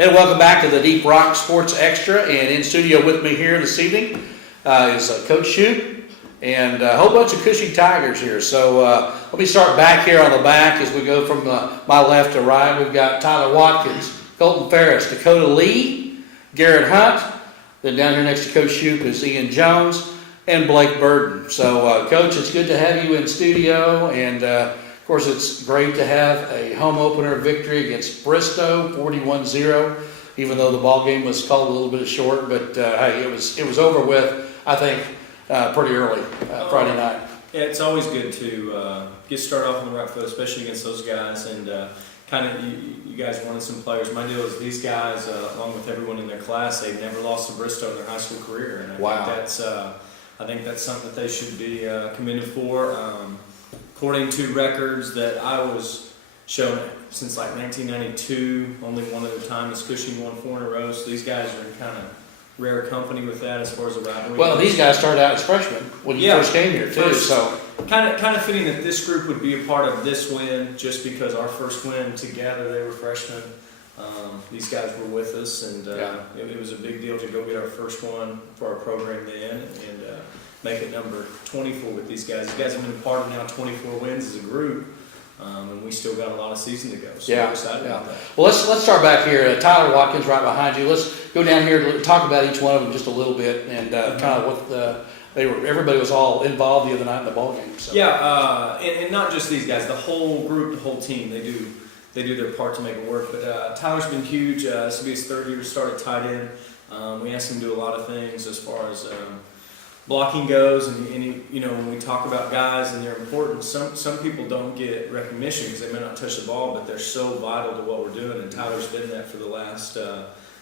And welcome back to the Deep Rock Sports Extra. And in studio with me here this evening is Coach Shupe and a whole bunch of Cushing Tigers here. So let me start back here on the back as we go from my left to right. We've got Tyler Watkins, Colton Ferris, Dakota Lee, Garrett Hunt. Then down here next to Coach Shupe is Ian Jones and Blake Burton. So Coach, it's good to have you in studio, and of course, it's great to have a home opener victory against Bristow, 41-0, even though the ball game was called a little bit short. But hey, it was over with, I think, pretty early Friday night. Yeah, it's always good to get started off on the right foot, especially against those guys. And kind of, you guys wanted some players. My deal is these guys, along with everyone in their class, they've never lost to Bristow in their high school career, and I think that's something that they should be commended for. According to records that I was shown since like 1992, only one other time has Cushing won 4 in a row. So these guys are in kind of rare company with that as far as a rivalry. Well, these guys started out as freshmen when you first came here too. So kind of fitting that this group would be a part of this win, just because our first win together, they were freshmen. These guys were with us, and it was a big deal to go get our first one for our program then, and make it number 24 with these guys. These guys have been a part of now 24 wins as a group, and we still got a lot of season to go. So we're excited about that. Well, let's start back here. Tyler Watkins right behind you. Let's go down here to talk about each one of them just a little bit, and kind of what everybody was all involved the other night in the ball game. So. Yeah, and not just these guys. The whole group, the whole team, they do their part to make it work. But Tyler's been huge. This will be his 3rd year to start at tight end. We asked him to do a lot of things as far as blocking goes, and when we talk about guys and their importance, some people don't get recognition because they may not touch the ball, but they're so vital to what we're doing. And Tyler's been that for the last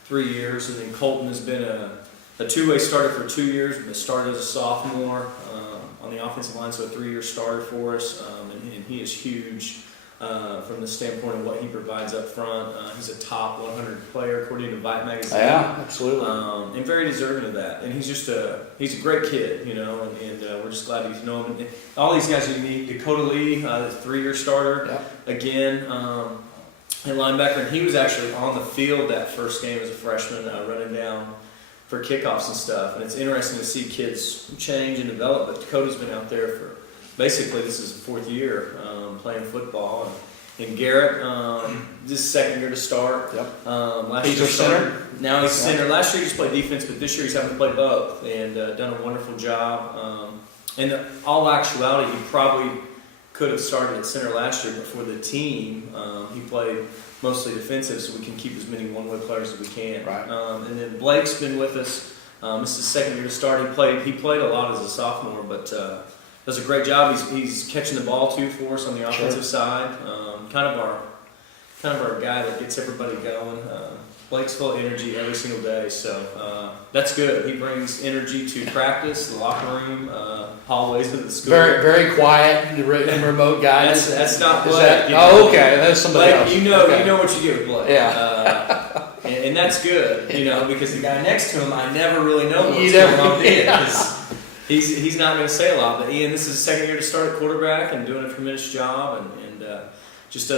3 years. And then Colton has been a two-way starter for 2 years, but started as a sophomore on the offensive line, so a 3-year starter for us. And he is huge. From the standpoint of what he provides up front. He's a top 100 player according to Vite magazine. Yeah, absolutely. And very deserving of that. And he's just he's a great kid, and we're just glad to know him. And all these guys are unique. Dakota Lee, the 3-year starter, again, and linebacker. And he was actually on the field that first game as a freshman, running down for kickoffs and stuff. And it's interesting to see kids change and develop. But Dakota's been out there for basically this is the 4th year playing football, and Garrett, this is 2nd year to start. Last he's year a center. Now he's center. Last year he just played defense, but this year he's having to play both, and done a wonderful job. In all actuality, he probably could have started at center last year, but for the team, he played mostly defensive, so we can keep as many one-way players as we can. Right. And then Blake's been with us. This is 2nd year to start. He played a lot as a sophomore, but does a great job. He's catching the ball too for us on the offensive side. Kind of our guy that gets everybody going. Blake's full of energy every single day, so that's good. He brings energy to practice, the locker room, hallways of the school. Very, very quiet and remote guy. That's not Blake. Okay, that's somebody Blake, else. you know what you get with Blake. Yeah. And that's good, because the guy next to him, I never really know what's going on there. He's not going to say a lot, but Ian, this is his 2nd year to start at quarterback and doing a tremendous job, and just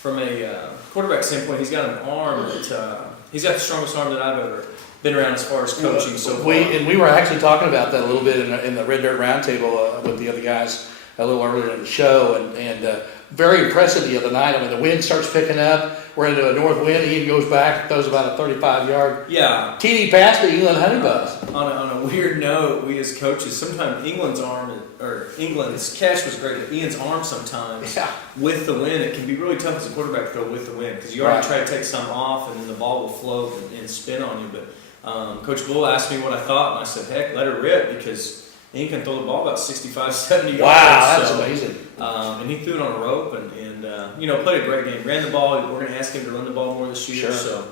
from a quarterback standpoint, he's got an arm that he's got the strongest arm that I've ever been around as far as coaching so far. We were actually talking about that a little bit in the Red Dirt Roundtable with the other guys a little earlier in the show, and very impressive the other night. I mean, the wind starts picking up. We're into a north wind. Ian goes back, throws about a 35-yard TD pass to England Honeybuzz. On a weird note, we as coaches, sometimes England's catch was great, but Ian's arm sometimes with the wind, it can be really tough as a quarterback to go with the wind, because you already try to take some off and then the ball will float and spin on you. But Coach Bull asked me what I thought, and I said, heck, let her rip, because Ian can throw the ball about 65, 70 yards. Wow, that's amazing. And he threw it on a rope and played a great game. Ran the ball. We're going to ask him to run the ball more this year. Sure. So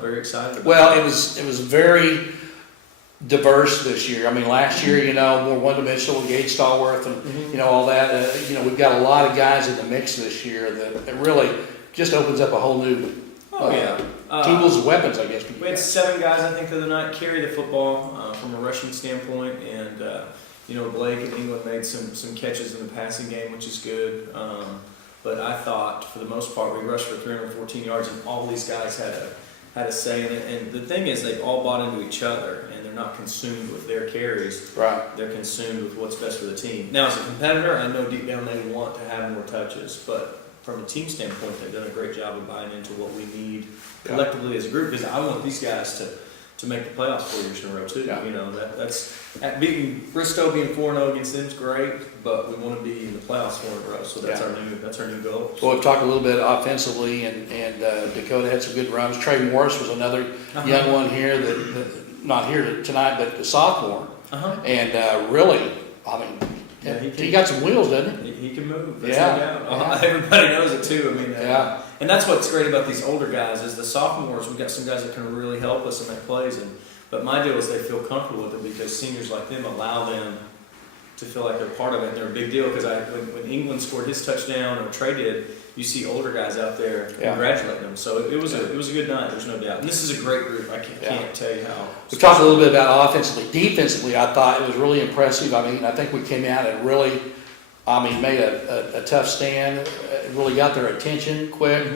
very excited about it. It was very diverse this year. I mean, last year, more one-dimensional, Gage Stallworth and, all that. We've got a lot of guys in the mix this year that really just opens up a whole new tools and weapons, I guess. We had 7 guys, I think, the other night carry the football from a rushing standpoint, and Blake and England made some catches in the passing game, which is good. But I thought, for the most part, we rushed for 314 yards, and all these guys had a say in it. And the thing is, they've all bought into each other, and they're not consumed with their carries. Right. They're consumed with what's best for the team. Now, as a competitor, I know deep down they want to have more touches, but from a team standpoint, they've done a great job of buying into what we need collectively as a group. Because I want these guys to make the playoffs 4 years in a row too. Yeah. You know, that's beating Bristow, being 4-0 against them is great, but we want to be in the playoffs 4 in a row. So that's our new goal. Well, we've talked a little bit offensively, and Dakota had some good runs. Trey Morris was another young one here that not here tonight, but the sophomore. And really, I mean, Yeah, he got some wheels, doesn't he? He can move. That's Yeah. no doubt. Everybody knows it too. I mean, Yeah. And that's what's great about these older guys is the sophomores. We got some guys that can really help us and make plays. But my deal is they feel comfortable with it because seniors like them allow them to feel like they're part of it. And they're a big deal because when England scored his touchdown or Trey did, you see older guys out there congratulating them. So it was a good night. There's no doubt. And this is a great group. I can't tell you how. We talked a little bit about offensively. Defensively, I thought it was really impressive. I mean, I think we came out and really, made a tough stand. It really got their attention quick.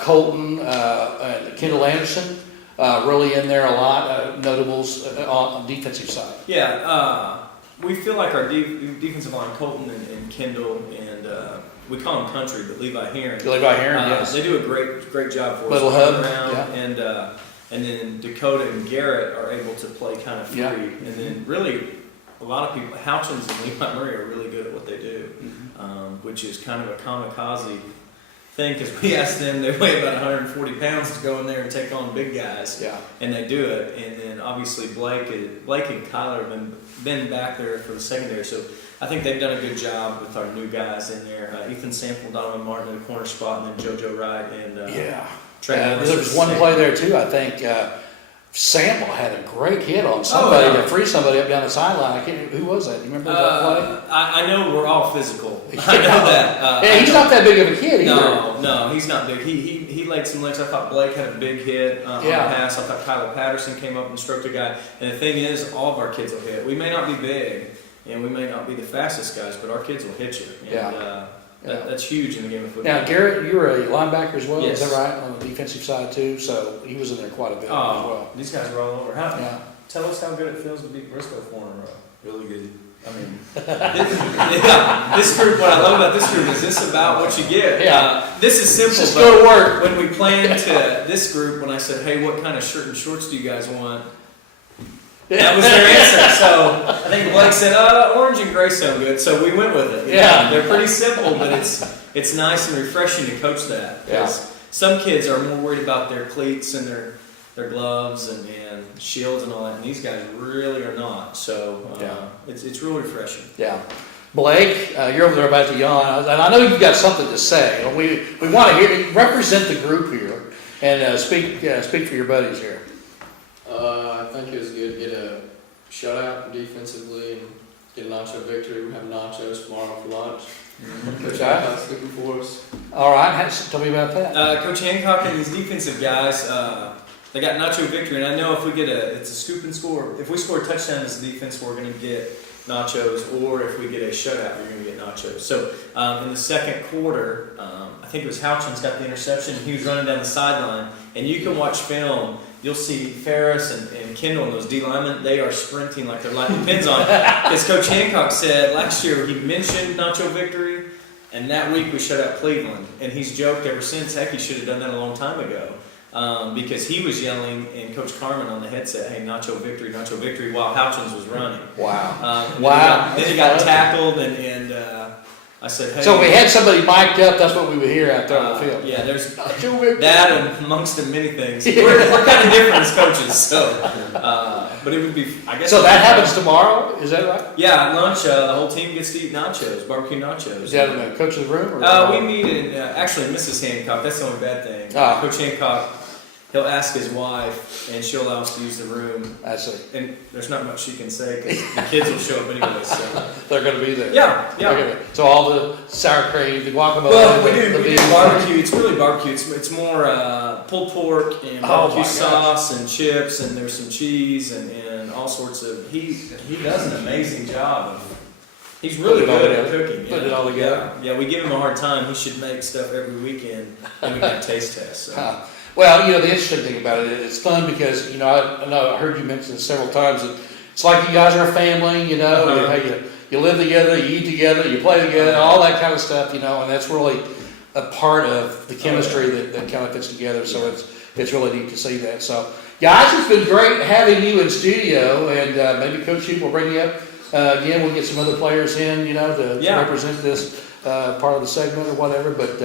Colton and Kendall Anderson really in there a lot. Notables on the defensive side. Yeah, we feel like our defensive line, Colton and Kendall, and we call him Country, but Levi Heron. Levi Heron, yes. They do a great job for us. Little hub, and then Dakota and Garrett are able to play kind of free. Yeah. And then really, a lot of people, Houchins and Levi Murray are really good at what they do, which is kind of a kamikaze thing because we asked them, they weigh about 140 pounds to go in there and take on big guys. Yeah. And they do it. And then obviously Blake and Kyler have been back there for the secondary. So I think they've done a good job with our new guys in there. Ethan Sample, Donovan Martin in the corner spot, and then JoJo Wright and Trey Morris. There was one play there too, I think. Sample had a great hit on somebody to free somebody up down the sideline. Who was that? Do you remember that play? I know we're all physical. I know that. He's not that big of a kid either. No, he's not big. He laid some licks. I thought Blake had a big hit on the pass. I thought Kyler Patterson came up and stroked a guy. And the thing is, all of our kids will hit. We may not be big, and we may not be the fastest guys, but our kids will hit you. And, that's huge in the game of football. Now, Garrett, you were a linebacker as well, Yes. is that right? On the defensive side too, so he was in there quite a bit as well. These guys are all over. Tell us how good it feels to beat Bristow 4 in a row. Really good. I mean, this group, what I love about this group is this about what you get. This is simple. Just go to work. When we planned to this group, when I said, hey, what kind of shirt and shorts do you guys want? That was their answer. So I think Blake said, orange and gray sound good. So we went with it. They're pretty simple, but it's nice and refreshing to coach that. Because some kids are more worried about their cleats and their gloves and shields and all that, and these guys really are not. So it's really refreshing. Yeah. Blake, you're over there about to yawn, and I know you've got something to say. We want to hear represent the group here and speak for your buddies here. I think it was good to get a shutout defensively and get a nacho victory. We have nachos tomorrow for lunch. Coach Hancock's cooking for us. All right, tell me about that. Coach Hancock and these defensive guys, they got nacho victory, and I know if we get it's a scoop and score. If we score a touchdown as a defense, we're going to get nachos, or if we get a shutout, we're going to get nachos. So in the second quarter, I think it was Houchins got the interception. He was running down the sideline, and you can watch film. You'll see Ferris and Kendall and those D linemen, they are sprinting like their life depends on it. Because Coach Hancock said last year he mentioned nacho victory, and that week we shut out Cleveland. And he's joked ever since, heck, he should have done that a long time ago. Because he was yelling and Coach Carmen on the headset, hey, nacho victory, while Houchins was running. Wow. Then he got tackled, and I said, hey. So if we had somebody mic'd up, that's what we would hear out there on the field. Yeah, there's that and amongst the many things. We're kind of different as coaches, so. But it would be, I guess. So that happens tomorrow, is that right? Yeah, at lunch, the whole team gets to eat nachos, barbecue nachos. Is that in the coach's room? Or we meet in, actually, Mrs. Hancock, that's the only bad thing. Coach Hancock, he'll ask his wife, and she'll allow us to use the room. I see. And there's not much she can say, because the kids will show up anyway, so. They're going to be there. Yeah. So all the sour cream, the guacamole. Well, we do barbecue. It's really barbecue. It's more pulled pork and barbecue sauce and chips, and there's some cheese and all sorts of. He does an amazing job of. He's really Put it all good at together. cooking. Put it all together. Yeah, we give him a hard time. He should make stuff every weekend, and we can taste test. So. Well, the interesting thing about it, it's fun because, I know I heard you mention it several times, that it's like you guys are a family, you live together, you eat together, you play together, all that kind of stuff, and that's really a part of the chemistry that kind of fits together, so it's really neat to see that. So, guys, it's been great having you in studio, and maybe Coach Shupe will bring you up again. We'll get some other players in, to represent this part of the segment or whatever. But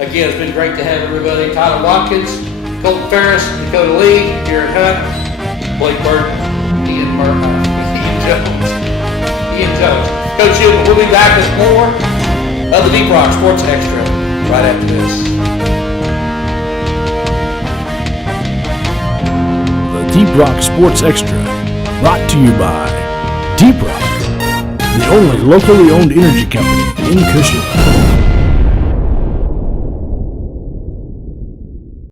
again, it's been great to have everybody. Tyler Watkins, Colton Ferris, Dakota Lee, Jared Hunt, Blake Burton, Ian Jones. Coach Shupe, we'll be back with more of the Deep Rock Sports Extra right after this. The Deep Rock Sports Extra, brought to you by Deep Rock, the only locally owned energy company in Cushing.